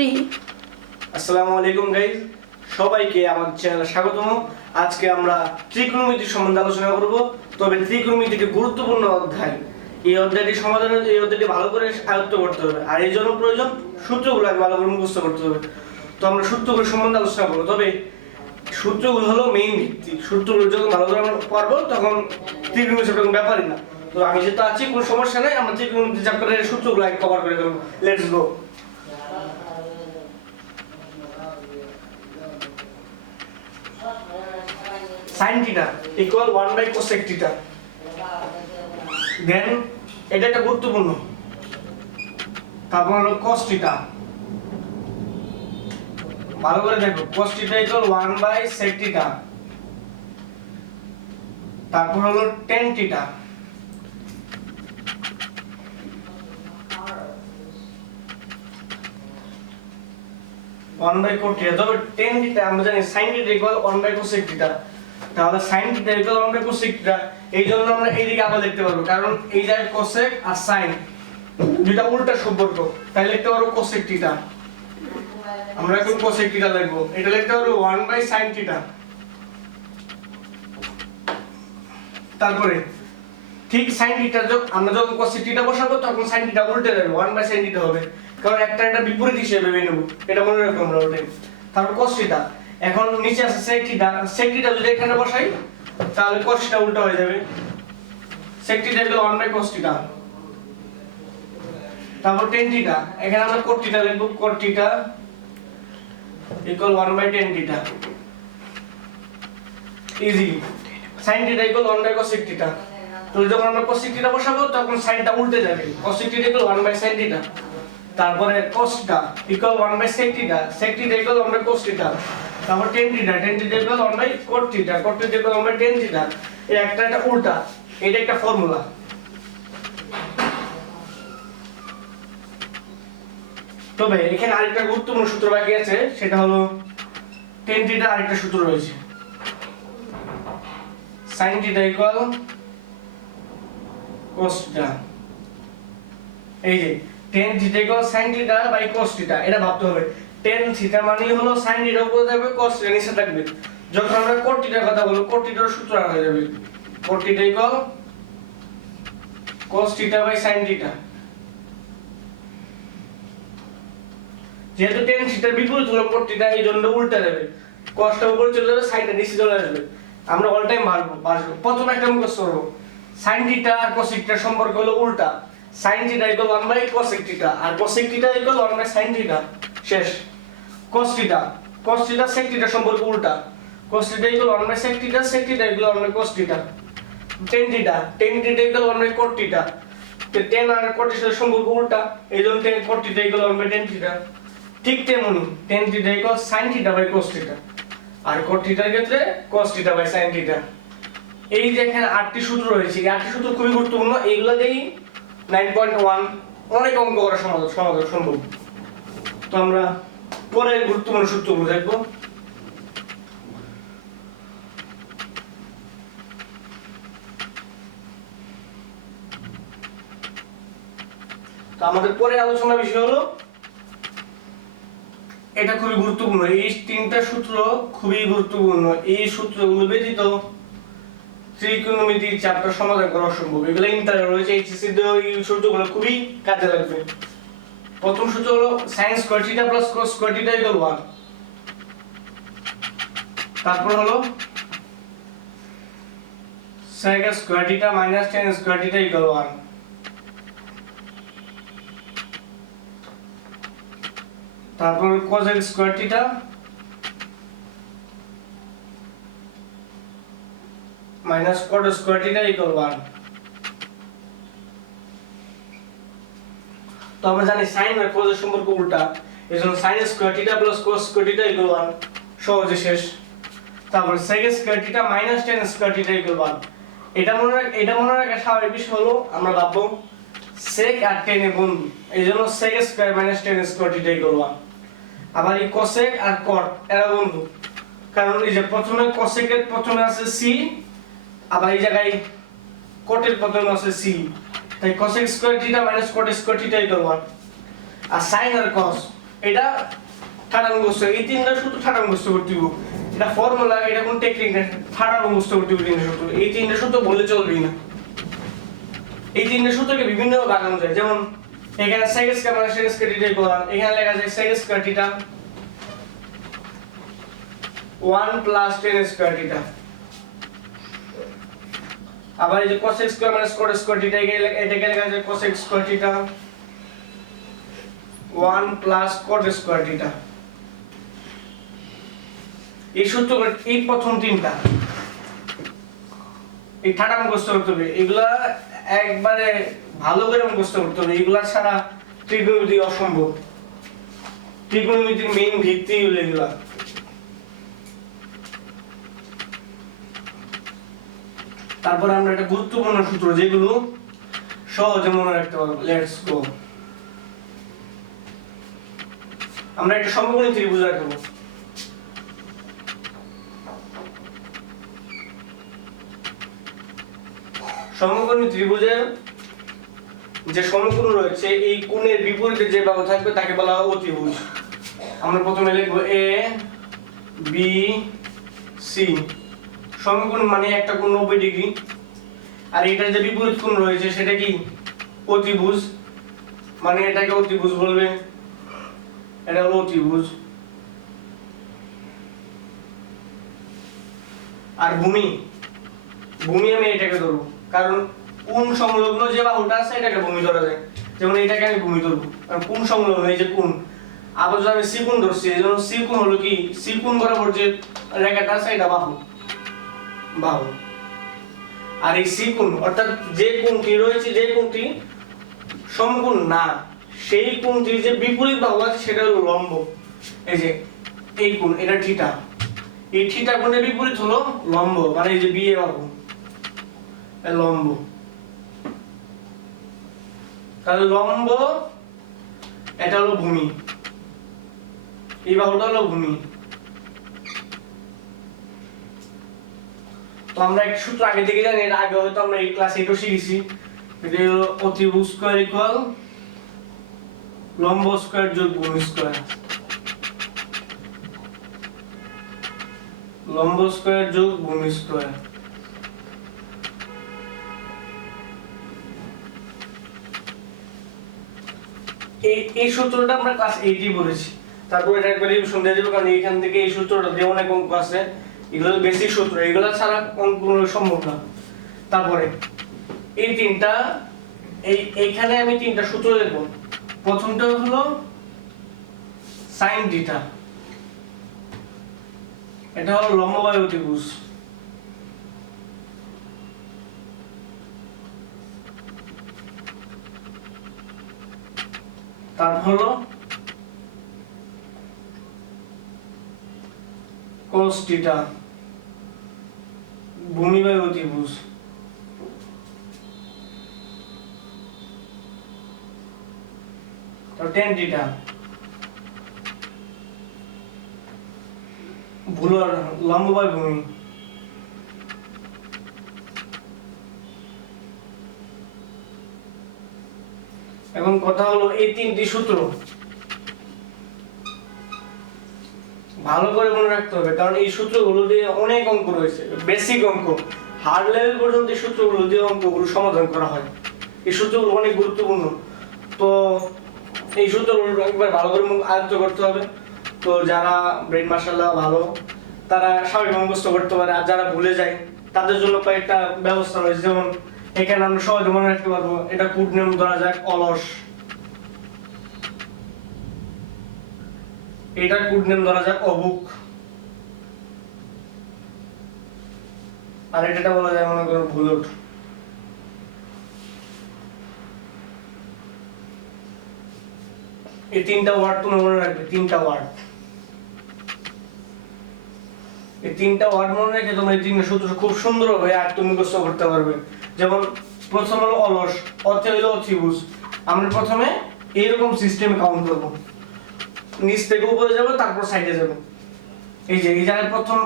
আসসালামু আলাইকুম গাইস, সবাইকে আমাদের চ্যানেলে স্বাগতম। আজকে আমরা ত্রিকোণমিতি সম্বন্ধে আলোচনা করব। তবে ত্রিকোণমিতি একটি গুরুত্বপূর্ণ অধ্যায়। এই অধ্যায়টি ভালো করে আয়ত্ত করতে হবে, আর এই জন্য প্রয়োজন সূত্রগুলো আগে ভালো করে মুখস্থ করতে হবে। তো আমরা সূত্রগুলো সম্বন্ধে আলোচনা করব। তবে সূত্রগুলো হলো মেইন ভিত্তি। সূত্রগুলো যখন ভালো করে আমরা পড়বো তখন ত্রিকোণমিতির কোনো ব্যাপারই না। তো আমি যেহেতু আছি, কোনো সমস্যা নেই, আমরা ত্রিকোণমিতি চ্যাপ্টারের সূত্রগুলো আগে কভার করে ফেলবো। Let's go. sin theta equal 1 by cosec theta. Then এটা একটা গুরুত্বপূর্ণ। তারপর হলো cos theta। ভালো করে দেখো, cos theta equal 1 by sec theta। তারপর হলো tan theta। One by cot theta। তবে tan theta আমরা জানি sin theta equal 1 by cosec theta। তাহলে sin theta equal 1 by cosec theta, এই জন্য আমরা এইদিকে আবার লিখতে পারবো, কারণ এই জায়গায় cosec আর sin দুইটা উল্টা সম্পর্ক, তাই লিখতে পারবো cosec theta। আমরা এখন cosec theta লিখবো, এটা লিখতে পারবো 1 by sin theta। তারপরে ঠিক sin theta আমরা যখন cosec theta বসাবো তখন sin theta উল্টে যাবে, 1 by sin theta হবে, কারণ একটা বিপরীত হিসেবে ভেবে নেব, এটা মনে রাখবো আমরা ওটাই। তারপর cos theta, এখন নিচে আছে sec theta যদি এখানে বসাই তাহলে cos theta উল্টো হয়ে যাবে, sec theta equal 1 by cos theta। তারপর tan theta, এখানে আমরা cot theta লিখব, cot theta equal 1 by tan theta। Easy. sin theta equal 1 by cosec theta। তো যখন আমরা cosec theta বসাবো তখন sin টা উল্টে যাবে, cosec theta equal 1 by sin theta। তারপরে cos theta equal 1 by sec theta, sec theta equal 1 by cos theta। তারপর tan theta equal 1 by cot theta equal 1 by tan theta। এই একটা উল্টা, এটা একটা ফর্মুলা। তবে এখানে আরেকটা গুরুত্বপূর্ণ সূত্র বাকি আছে, সেটা হলো tan theta আরেকটা সূত্র রয়েছে, sin theta equal cos theta। এই যে tan theta equal sin theta by cos theta, এটা ভাবতে হবে। tan theta মানে হলো sin theta উপরে যাবে, cos theta নিচে থাকবে। যখন আমরা cot theta এর কথা বলবো, cot theta এর সূত্র হয়ে যাবে cot theta equal cos theta by sin theta। যেহেতু tan theta বিপরীত হলো cot theta, এই জন্য উল্টা যাবে, cos টা উপরে চলে যাবে, sin টা নিচে চলে আসবে। আমরা অল টাইম ভাববো প্রথমে একটা মুখস্থ করব, sin theta আর cosec theta সম্পর্ক হলো উল্টা, sin theta equal 1 by cosec theta R cosec theta equal 1 by sin theta। শেষ। cos theta sec theta সম্পর্ক উল্টা, cos theta equal 1 by sec theta equal 1 by cos theta। tan theta equal 1 by cot theta। তো tan আর cot এর সম্পর্ক উল্টা, এইজন্য cot theta equal 1 by tan theta। ঠিক তেমনি tan theta equal sin theta by cos theta, R cot theta এর ক্ষেত্রে cos theta by sin theta। এই যে এখানে 8টি সূত্র রয়েছে, এই 8টি সূত্র খুবই গুরুত্বপূর্ণ। এইগুলো দিয়েই 9.1 অনেক অঙ্ক করা সম্ভব। তো আমরা পরে গুরুত্বপূর্ণ সূত্রগুলো দেখব। তো আমাদের পরে আলোচনার বিষয় হলো, এটা খুবই গুরুত্বপূর্ণ, এই 3টা সূত্র খুবই গুরুত্বপূর্ণ। এই সূত্রগুলো ব্যতীত ত্রিকোণমিতির চ্যাপ্টার সমাধান করা অসম্ভব। এগুলো ইন্টারে রয়েছে, এইচএসসি তে এই সূত্রগুলো খুবই কাজে লাগবে। প্রথম সূত্র হলো sin square theta plus cos square theta equal 1। তারপর হলো sec square theta minus tan square theta equal 1। তারপর cos square theta minus cot square theta equal 1। তো আমরা জানি sin আর cos এর সম্পর্ক উল্টা, এজন্য sin square theta plus cos square theta equal 1 সহজে শেষ। তারপর sec square theta minus tan square theta equal 1। এটা মনে রাখা স্বাভাবিক বিষয় হলো, আমরা ভাববো sec আর tan এর বন্ধু, এইজন্য sec square minus tan square theta equal 1। আবার এই cosec আর cot এরা বন্ধু, কারণ এই যে প্রথমে cosec এর প্রথমে আছে c, আবার এই জায়গায় cot এর প্রথমে আছে c, তাই cosec square theta minus cot square theta equal 1। আর sin আর cos এটা ঠাডা মুখস্থ, এই তিনটা সূত্র ঠাডা মুখস্থ করতে হবে। এটা ফর্মুলা, এটা কোন টেকনিক না, ঠাডা মুখস্থ করতে হবে তিনটা সূত্র। এই তিনটা সূত্র বললে চলবেই না। এই তিনটা সূত্রকে বিভিন্ন ভাবে বানানো যায়, যেমন এখানে sec স্কয়ার মানে sec স্কয়ার থিটা ইকুয়াল, এখানে লেখা যায় sec square theta 1 plus tan square theta. আবার এই যে cos স্কয়ার মানে cot স্কয়ার থিটা, এটাকে লেখা যায় cos square theta 1 plus cot square theta. এই সূত্রগুলো, এই প্রথম তিনটা এই ঠাডা মুখস্থ করতে হবে, এগুলা একবারে ভালো করে মুখস্থ করতে হবে, এগুলা ছাড়া ত্রিকোণমিতি অসম্ভব। ত্রিকোণমিতির মেইন ভিত্তি হলো এগুলা। তারপর আমরা একটা গুরুত্বপূর্ণ সূত্র যেগুলো সহজে মনে রাখতে পারবো, লেটস গো। আমরা একটা সমকোণী ত্রিভুজ আঁকবো। সমকোণী ত্রিভুজের যে সমকোণ রয়েছে, এই কোণের বিপরীতে যে বাহু থাকবে তাকে বলা হয় অতিভুজ। আমরা প্রথমে লিখব এ বি সি। সমকোণ মানে একটা কোণ 90 ডিগ্রি, আর এটার যে বিপরীত কোণ রয়েছে সেটা কি অতিভুজ, মানে এটাকে অতিভুজ বলবে, এটা হলো অতিভুজ। আর ভূমি, ভূমি আমি এটাকে ধরবো, কারণ কোণ সংলগ্ন যে বাহুটা আছে এটাকে ভূমি ধরা যায়। যেমন এটাকে আমি ভূমি ধরবো, কারণ কোণ সংলগ্ন এই যে কোণ। আবার যদি আমি সি কোণ ধরছি, এই জন্য সি কোণ হলো কি, সি কোণ বরাবর যে রেখাটা আছে এটা বাহু, বাহু। আর এই সি কোণ অর্থাৎ যে কোণটি রয়েছে, যে কোণটি সমকোণ না, সেই কোণটির যে বিপরীত বাহু আছে সেটা হলো লম্ব। এই যে এই কোণ, এটা থিটা, এই থিটা কোণের বিপরীত হলো লম্ব, মানে এই যে বি এ বাহু, লম্ব। তাহলে লম্ব এটা হলো ভূমি, এই বাহুটা হলো ভূমি। তো আমরা একটা সূত্র আগে থেকে জানি, এর আগে হয়তো আমরা এই ক্লাস 8 শিখেছি। এটা হলো অতিভুজ স্কয়ার ইকুয়াল লম্ব স্কয়ার যোগ ভূমি স্কয়ার। লম্ব স্কয়ার যোগ ভূমি স্কয়ার। এই সূত্রটা আমরা ক্লাস 8 এ পড়েছি। তারপর এটা একবার রিভিশন দিয়ে দেব, কারণ এখান থেকে এই সূত্রটা দিয়ে অনেক অঙ্ক আছে, এগুলো বেসিক সূত্র, এগুলো ছাড়া অঙ্কগুলো সম্ভব না। তারপরে এই তিনটা, এইখানে আমি তিনটা সূত্র লিখব। প্রথমটা হলো sin থিটা, এটা হলো লম্ববাহু অতিভুজ। তারপর হলো cos থিটা, ভূমিবাহু অতিভুজ। তারপর tan থিটা, ভূলর লম্ববাহু ভূমি। এখন কথা হলো এই তিনটি সূত্র ভালো করে মনে রাখতে হবে, কারণ এই সূত্রগুলো দিয়ে অনেক অঙ্ক রয়েছে, বেসিক অঙ্ক, হার্ড লেভেল পর্যন্ত এই সূত্রগুলো দিয়ে অঙ্কগুলো সমাধান করা হয়। এই সূত্রগুলো অনেক গুরুত্বপূর্ণ, তো এই সূত্রগুলো একবার ভালো করে আয়ত্ত করতে হবে। তো যারা ব্রেন মাশাআল্লাহ ভালো, তারা স্বাভাবিক মুখস্থ করতে পারে, আর যারা ভুলে যায় তাদের জন্য কয়েকটা ব্যবস্থা রয়েছে। যেমন এখানে আমরা সহজে মনে রাখতে পারবো, এটা কোড নিয়ম ধরা যাক অলস, এটা কোড নেম ধরা যাক অবুক, আর এটা বলা যায় মনে করো ভুলট। এই তিনটা ওয়ার্ড তুমি মনে রাখবে, তিনটা ওয়ার্ড, এই তিনটা ওয়ার্ড মনে রেখে তোমরা এই তিনটা সূত্র খুব সুন্দরভাবে আর তুমি মুখস্থ করতে পারবে। যেমন প্রথম হলো অলস, অর্থে হলো অতিভুজ। আমরা প্রথমে এইরকম সিস্টেম কাউন্ট করব, নিচ থেকে উপরে যাব, তারপর সাইডে যাব। এই যে এই জায়গায় প্রথম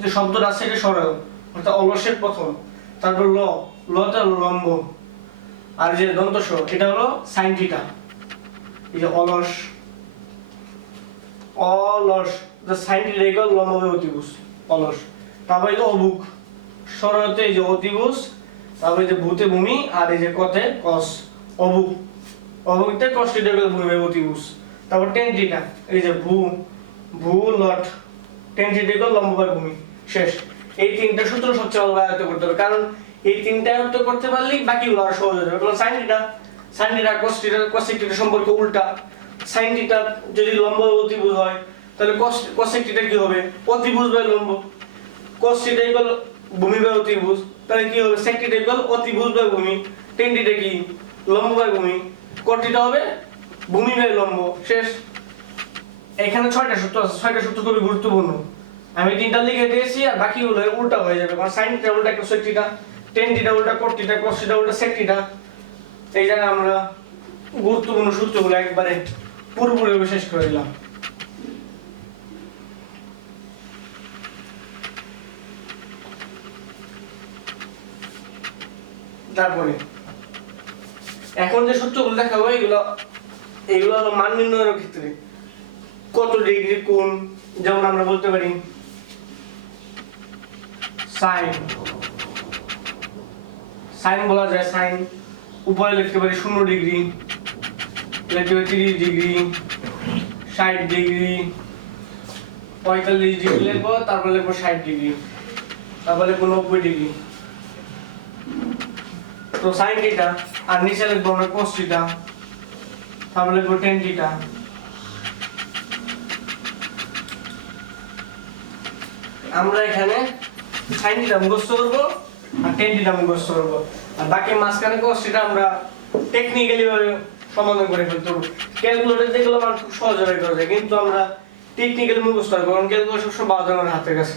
যে শব্দটা আছে এটা সরল, অর্থাৎ অলসের প্রথম। তারপর লতে হলো লম্ব, আর যে দন্ত স এটা হলো sin থিটা। এই যে অলস অলস the sin θ equal লম্ব বাই অতিভুজ অলস। তারপর এই যে অবুক সরতে এই যে অতিভুজ, তারপর এই যে ভূতে ভূমি, আর এই যে কতে cos অবুক, অবুকতে cos θ equal ভূমি বাই অতিভুজ। তারপর tan θ এই যে ভূ লট tan θ equal লম্ব বাই ভূমি। শেষ। এই তিনটা সূত্র সবচেয়ে ভালো আয়ত্ত করতে হবে, কারণ এই তিনটা আয়ত্ত করতে পারলেই বাকিগুলো আর সহজ হয়ে যাবে। কারণ sin θ cos θ cosec θ সম্পর্ক উল্টা। sin θ যদি লম্ব বাই অতিভুজ হয় তাহলে cosec θ কি হবে? অতিভুজ বাই লম্ব। cos θ equal ভূমি বাই অতিভুজ, তাহলে কি হবে? sec θ equal অতিভুজ বাই ভূমি। tan θ কি? লম্ব বাই ভূমি। cot θ হবে ভূমি বাই লম্ব। শেষ। এখানে 6টা সূত্র আছে, 6টা সূত্র খুবই গুরুত্বপূর্ণ। আমি তিনটা লিখে দিয়েছি, আর বাকিগুলো উল্টা হয়ে যাবে, কারণ sin θ উল্টা cosec θ, tan θ উল্টা cot θ, cos θ উল্টা sec θ। এই জায়গায় আমরা গুরুত্বপূর্ণ সূত্রগুলো একবারে পুরোপুরি শেষ করে দিলাম। তারপরে এখন যে সূত্রগুলো দেখাবো এগুলো হলো মান নির্ণয়ের ক্ষেত্রে কত ডিগ্রি কোণ, যেমন আমরা বলতে পারি সাইন বলা যায়, সাইন উপরে লিখতে পারি 0 ডিগ্রি, লিখতে পারি 30 ডিগ্রি, 60 ডিগ্রি, 45 ডিগ্রি লিখবো, তারপর লিখবো 60 ডিগ্রি, তারপর লিখবো 90 ডিগ্রি। তো sin θ, আর নিচে লিখবো আমরা cos θ, তারপর লিখবো tan θ। আমরা এখানে sin θ মুখস্থ করবো আর tan θ মুখস্থ করবো, আর বাকি মাঝখানে cos θ আমরা টেকনিক্যালি ভাবে সমাধান করে ফেলতে পারবো। ক্যালকুলেটর যেগুলো আমার খুব সহজ ভাবে করা যায়, কিন্তু আমরা টেকনিক্যালি মুখস্থ করবো, কারণ ক্যালকুলেটর সবসময় পাওয়া যায় আমার হাতের কাছে।